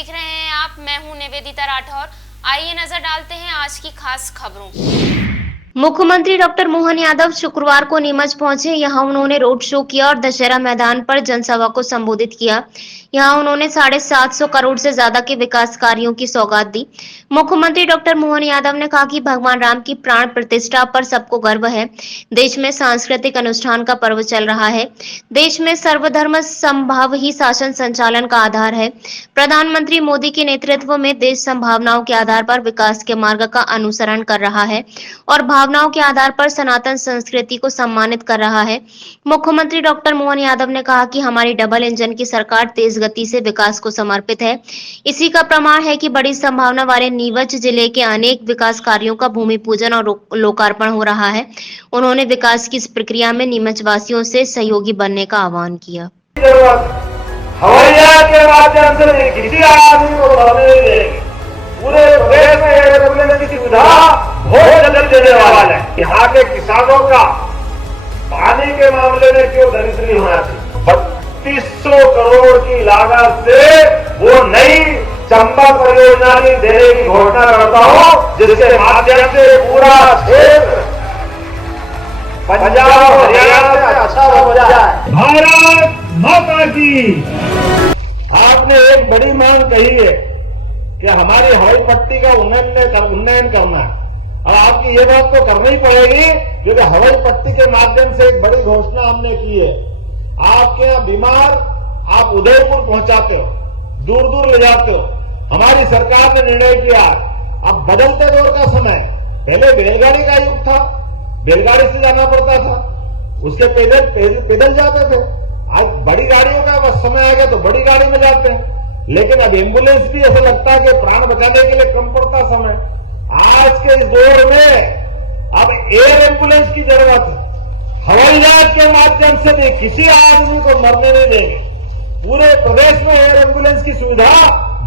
देख रहे हैं आप, मैं हूं निवेदिता राठौर। आइए नजर डालते हैं आज की खास खबरों। मुख्यमंत्री डॉक्टर मोहन यादव शुक्रवार को नीमच पहुंचे। यहां उन्होंने रोड शो किया और दशहरा मैदान पर जनसभा को संबोधित किया। यहां उन्होंने 750 करोड़ से ज्यादा के विकास कार्यों की सौगात दी। मुख्यमंत्री डॉक्टर मोहन यादव ने कहा कि भगवान राम की प्राण प्रतिष्ठा पर सबको गर्व है। देश में सांस्कृतिक अनुष्ठान का पर्व चल रहा है। देश में सर्वधर्म समभाव ही शासन संचालन का आधार है। प्रधानमंत्री मोदी के नेतृत्व में देश संभावनाओं के आधार पर विकास के मार्ग का अनुसरण कर रहा है और भावनाओं के आधार पर सनातन संस्कृति को सम्मानित कर रहा है। मुख्यमंत्री डॉक्टर मोहन यादव ने कहा कि हमारी डबल इंजन की सरकार तेज गति से विकास को समर्पित है। इसी का प्रमाण है कि बड़ी संभावना वाले नीमच जिले के अनेक विकास कार्यों का भूमि पूजन और लोकार्पण हो रहा है। उन्होंने विकास की इस प्रक्रिया में नीमच वासियों से सहयोगी बनने का आह्वान किया। हवाई जहाज के माध्यम से किसी आदमी को मरने नहीं देंगे। पूरे प्रदेश में एयरपोर्ट की सुविधा बहुत जल्दी देने वाला है। यहाँ के किसानों का पानी के मामले में क्यों दरिद्री होना चाहिए। 3200 करोड़ की लागत से वो नई चंबल परियोजना की देने की घोषणा करता हूँ, जिसके माध्यम से पूरा क्षेत्र पंजाब और हरियाणा से अच्छा हो जाए। भारत माता की। आपने एक बड़ी मांग कही है कि हमारी हवाई पट्टी का उन्नयन करना है, और आपकी ये बात तो करनी पड़ेगी क्योंकि हवाई पट्टी के माध्यम से एक बड़ी घोषणा हमने की है। आपके यहाँ बीमार आप उदयपुर पहुंचाते हो, दूर दूर ले जाते हो। हमारी सरकार ने निर्णय किया, अब बदलते दौर का समय, पहले बैलगाड़ी का युग था, बैलगाड़ी से जाना पड़ता था, उसके पैदल जाते थे। आज बड़ी गाड़ियों का बस समय आ गया तो बड़ी गाड़ी में जाते हैं। लेकिन अब एम्बुलेंस भी ऐसा लगता है कि प्राण बचाने के लिए कम पड़ता समय। आज के इस दौर में अब एयर एम्बुलेंस की जरूरत है। हवाई जहाज के माध्यम से भी किसी आदमी को मरने नहीं देंगे। पूरे प्रदेश में एयर एम्बुलेंस की सुविधा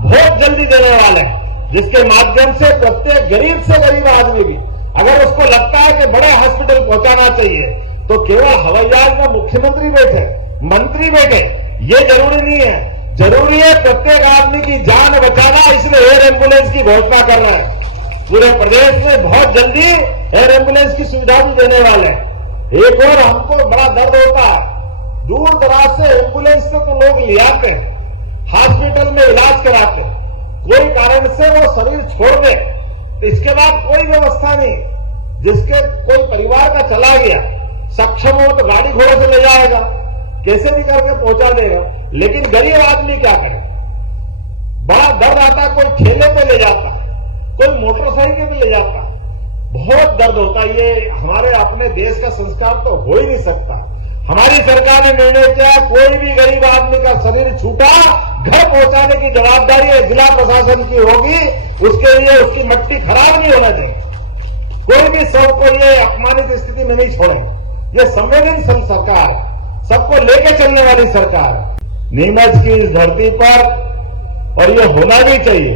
बहुत जल्दी देने वाले हैं, जिसके माध्यम से प्रत्येक गरीब से गरीब आदमी भी अगर उसको लगता है कि बड़े हॉस्पिटल पहुंचाना चाहिए तो केवल हवाई जहाज में मुख्यमंत्री बैठे, मंत्री बैठे, ये जरूरी नहीं है। जरूरी है प्रत्येक आदमी की जान बचाना, इसलिए एयर एम्बुलेंस की घोषणा कर रहे हैं। पूरे प्रदेश में बहुत जल्दी एयर एम्बुलेंस की सुविधा भी देने वाले हैं। एक और हमको बड़ा दर्द होता है, दूर दराज से एम्बुलेंस से तो लोग ले आते हैं, हॉस्पिटल में इलाज कराते हैं, कोई कारण से वो शरीर छोड़ दे तो इसके बाद कोई व्यवस्था नहीं। जिसके कोई परिवार का चला गया, सक्षम हो तो गाड़ी घोड़े से ले जाएगा, कैसे भी करके पहुंचा देगा। लेकिन गरीब आदमी क्या करे, बड़ा दर्द आता, कोई ठेले पे ले जाता, कोई मोटरसाइकिल पे ले जाता, बहुत दर्द होता है। ये हमारे अपने देश का संस्कार तो हो ही नहीं सकता। हमारी सरकार ने निर्णय किया, कोई भी गरीब आदमी का शरीर छूटा, घर पहुंचाने की जवाबदारी जिला प्रशासन की होगी। उसके लिए उसकी मट्टी खराब नहीं होना चाहिए। कोई भी सबको ये अपमानित स्थिति में नहीं छोड़े। ये संवेदनशील सरकार, सबको लेके चलने वाली सरकार है। नीमच की इस धरती पर, और ये होना भी चाहिए।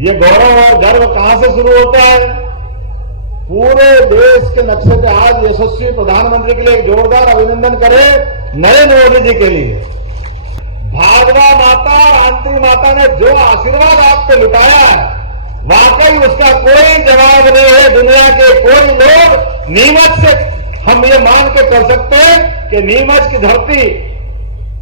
ये गौरव और गर्व कहां से शुरू होता है? पूरे देश के नक्शे पे आज यशस्वी प्रधानमंत्री के लिए एक जोरदार अभिनंदन करें नरेंद्र मोदी जी के लिए। भागवा माता और आंतरी माता ने जो आशीर्वाद आप पे लुटाया है, वाकई उसका कोई जवाब नहीं है। दुनिया के कोई लोग नीमच से हम ये मान के कर सकते हैं कि नीमच की धरती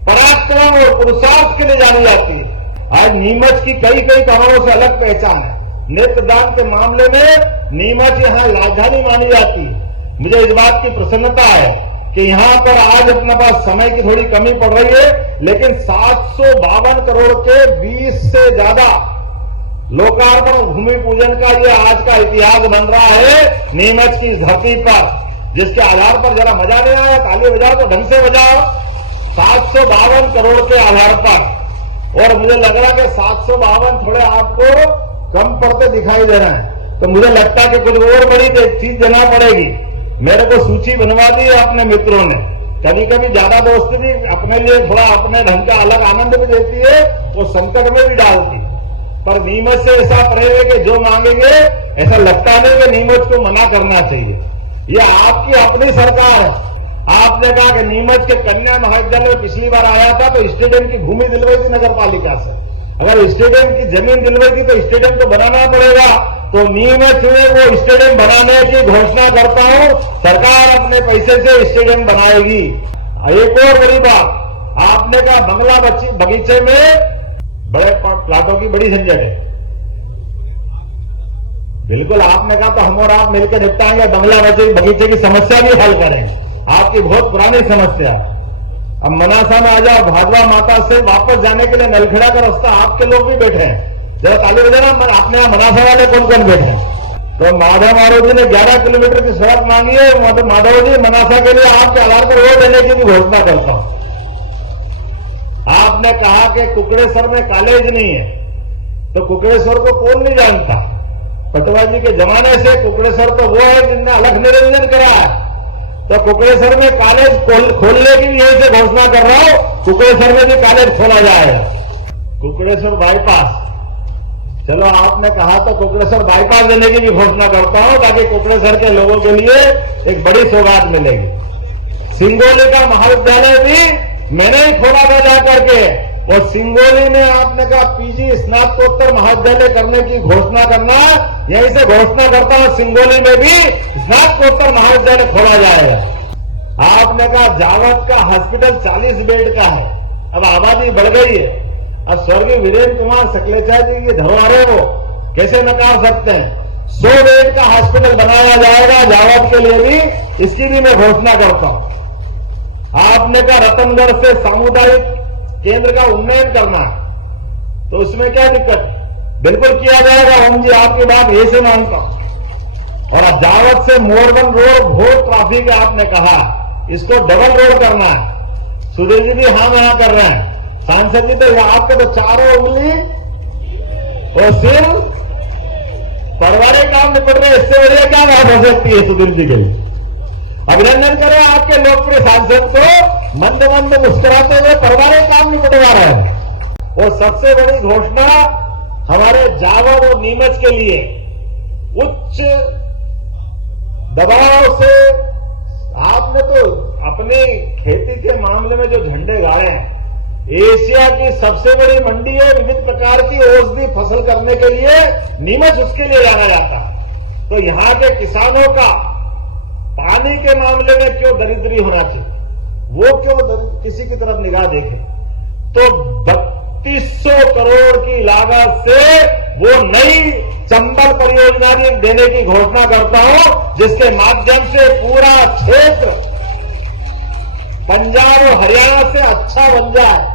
पराक्रम और पुरुषार्थ के लिए जानी जाती है। आज नीमच की कई कारणों से अलग पहचान है। नेत्रदान के मामले में नीमच यहाँ राजधानी मानी जाती है। मुझे इस बात की प्रसन्नता है कि यहाँ पर आज अपने पास समय की थोड़ी कमी पड़ रही है, लेकिन 752 करोड़ के 20 से ज्यादा लोकार्पण भूमि पूजन का ये आज का इतिहास बन रहा है नीमच की धरती पर, जिसके आधार पर जरा मजा नहीं आया, ताली बजाओ तो ढंग से बजाओ। 752 करोड़ के आधार पर, और मुझे लग रहा है कि 752 थोड़े आपको कम पड़ते दिखाई दे रहे हैं, तो मुझे लगता है कि कुछ और बड़ी चीज देना पड़ेगी। मेरे को सूची बनवा दी है अपने मित्रों ने। कभी कभी ज्यादा दोस्ती भी अपने लिए थोड़ा अपने ढंग का अलग आनंद भी देती है, वो संकट में भी डालती है। पर नीमच से ऐसा पड़ेगा कि जो मांगेंगे ऐसा लगता नहीं कि नीमच को मना करना चाहिए। ये आपकी अपनी सरकार है। आपने कहा कि नीमच के कन्या महाविद्यालय में पिछली बार आया था तो स्टेडियम की भूमि दिलवाई थी नगर पालिका से। अगर स्टेडियम की जमीन दिलवाई तो स्टेडियम तो बनाना पड़ेगा। तो नियमित हुए वो स्टेडियम बनाने की घोषणा करता हूं। सरकार अपने पैसे से स्टेडियम बनाएगी। एक और बड़ी बात, आपने कहा बंगला बगीचे में बड़े प्लाटों की बड़ी झंझट है। बिल्कुल आपने कहा तो हम और आप मिलकर निपटाएंगे, बंगला बगीचे की समस्या भी हल करेंगे। आपकी बहुत पुरानी समस्या है। अब मनासा में आ जाओ, भादवा माता से वापस जाने के लिए नलखेड़ा का रास्ता आपके लोग भी बैठे हैं। जरा ताली बजाना, आपने यहाँ मनासा वाले कौन कौन बैठे हैं? तो माधव जी ने 11 किलोमीटर की सड़क मांगी है। माधव जी, मनासा के लिए आपके आधार पर वो देने की भी घोषणा करता हूं। आपने कहा कि कुकड़ेसर में कॉलेज नहीं है, तो कुकड़ेश्वर को कौन नहीं जानता? पटवा जी के जमाने से कुकड़ेश्वर तो वो है जिनने अलख निरंजन करा है। तो कुकड़ेश्वर में कॉलेज खोलने की भी यही से घोषणा कर रहा हूं, कुकड़ेश्वर में भी कॉलेज खोला जाएगा। कुकड़ेश्वर बाईपास, चलो आपने कहा तो कुकड़ेश्वर बाईपास देने की भी घोषणा करता हूं, ताकि कुकड़ेश्वर के लोगों के लिए एक बड़ी सौगात मिलेगी। सिंगोली का महाविद्यालय भी मैंने ही खोला था जाकर के, और सिंगोली में आपने कहा पीजी स्नातकोत्तर महाविद्यालय करने की घोषणा करना, यहीं से घोषणा करता हूं सिंगोली में भी स्नातकोत्तर महाविद्यालय खोला जाएगा। आपने कहा जावत का हॉस्पिटल 40 बेड का है, अब आबादी बढ़ गई है। अब स्वर्गीय वीरेंद्र कुमार सकलेचा जी की धरोहर है, वो कैसे नकार सकते हैं? 100 बेड का हॉस्पिटल बनाया जाएगा जावत के लिए भी, इसकी भी मैं घोषणा करता हूं। आपने कहा रतनगढ़ से सामुदायिक केंद्र का उन्नयन करना, तो उसमें क्या दिक्कत? बिल्कुल किया जाएगा। ओम जी, आपकी बात ये से मानता हूं। और अब जावत से मोरबन रोड बहुत ट्रैफिक है, आपने कहा इसको डबल रोड करना है। सुधीर जी भी हाँ मना कर रहे हैं। सांसद जी तो आपके तो चारों उंगली और सिर परवारे काम निपट रहे, इससे बढ़िया क्या बात हो सकती है सुधीर जी के लिए? अभिनंदन करें आपके लोकप्रिय सांसद को, मंद मंद मुस्कुराते हुए परिवार काम निपटवा रहे हैं। और सबसे बड़ी घोषणा हमारे जावर और नीमच के लिए उच्च दबाव से आपने तो अपनी खेती के मामले में जो झंडे गाड़े हैं, एशिया की सबसे बड़ी मंडी है, विविध प्रकार की औषधि फसल करने के लिए नीमच उसके लिए जाना जाता है। तो यहां के किसानों का पानी के मामले में क्यों दरिद्री होना चाहिए? वो क्यों किसी की तरफ निगाह देखे? तो 3200 करोड़ की लागत से वो नई चंबल परियोजना देने की घोषणा करता हूं, जिसके माध्यम से पूरा क्षेत्र पंजाब और हरियाणा से अच्छा बन जाए।